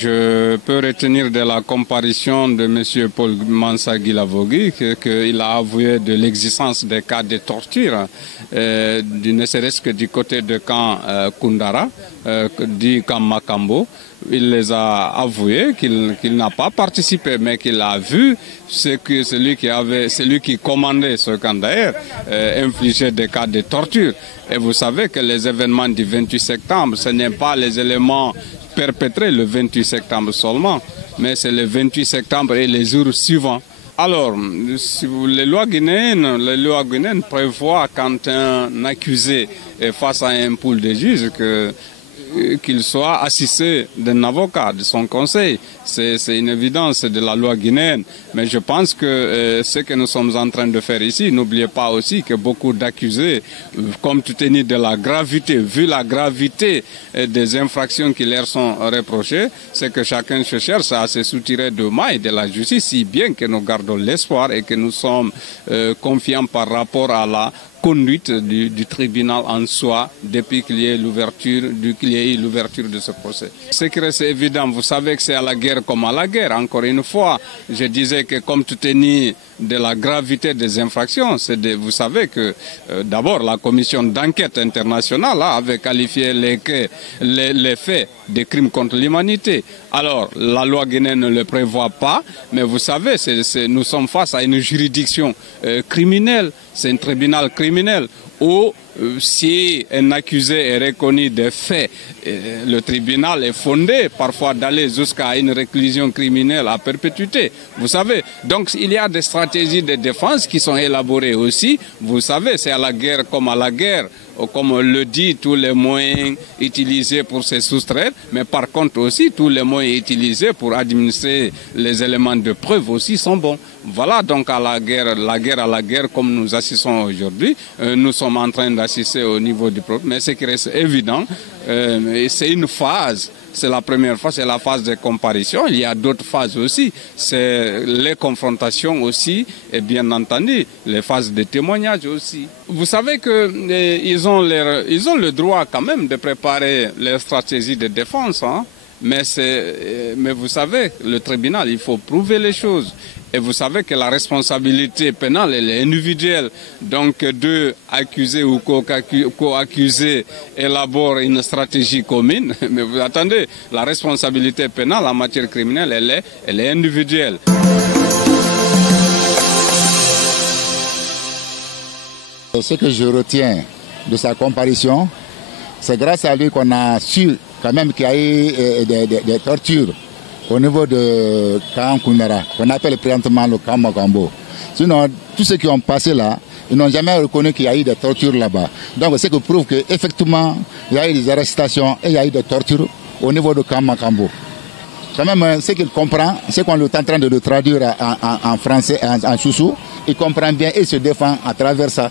Je peux retenir de la comparution de M. Paul Mansa Guilavogui qu'il a avoué de l'existence des cas de torture, ne serait-ce que du côté de camp Koundara, du camp Makambo. Il les a avoués qu'il n'a pas participé, mais qu'il a vu celui qui commandait ce camp d'ailleurs infliger des cas de torture. Et vous savez que les événements du 28 septembre, ce n'est pas les éléments perpétrés le 28 septembre seulement, mais c'est le 28 septembre et les jours suivants. Alors, les lois guinéennes prévoient quand un accusé est face à un pool de juges qu'il soit assisté d'un avocat, de son conseil. C'est une évidence de la loi guinéenne. Mais je pense que ce que nous sommes en train de faire ici, n'oubliez pas aussi que beaucoup d'accusés, compte tenu de la gravité, vu la gravité des infractions qui leur sont reprochées, c'est que chacun se cherche à se soutirer de mailles de la justice, si bien que nous gardons l'espoir et que nous sommes confiants par rapport à la conduite du tribunal en soi depuis qu'il y ait l'ouverture de ce procès. Ce qui reste évident, vous savez que c'est à la guerre comme à la guerre. Encore une fois, je disais que compte tenu de la gravité des infractions, vous savez que d'abord la commission d'enquête internationale avait qualifié les faits de crimes contre l'humanité. Alors, la loi guinéenne ne le prévoit pas, mais vous savez, nous sommes face à une juridiction criminelle, c'est un tribunal criminel où si un accusé est reconnu des faits, le tribunal est fondé parfois d'aller jusqu'à une réclusion criminelle à perpétuité. Vous savez, donc il y a des stratégies de défense qui sont élaborées aussi. Vous savez, c'est à la guerre comme à la guerre. Comme on le dit, tous les moyens utilisés pour se soustraire, mais par contre aussi tous les moyens utilisés pour administrer les éléments de preuve aussi sont bons. Voilà donc à la guerre comme nous assistons aujourd'hui. Nous sommes en train d'assister au niveau du problème, mais ce qui reste évident, c'est une phase. C'est la première phase, c'est la phase de comparution. Il y a d'autres phases aussi. C'est les confrontations aussi et bien entendu les phases de témoignage aussi. Vous savez qu'ils ont le droit quand même de préparer leur stratégie de défense. Hein? Mais vous savez, le tribunal, il faut prouver les choses. Et vous savez que la responsabilité pénale, elle est individuelle. Donc, deux accusés ou co-accusés élaborent une stratégie commune. Mais vous attendez, la responsabilité pénale en matière criminelle, elle est individuelle. Ce que je retiens de sa comparution, c'est grâce à lui qu'on a su quand même qu'il y a eu des tortures au niveau de camp Koundara, qu'on appelle présentement le camp Makambo. Sinon, tous ceux qui ont passé là, ils n'ont jamais reconnu qu'il y a eu des tortures là-bas. Donc, c'est ce qui prouve qu'effectivement, il y a eu des arrestations et il y a eu des tortures au niveau du camp Makambo. Quand même, ce qu'il comprend, c'est qu'on est en train de le traduire en français, en chouchou, il comprend bien et se défend à travers ça.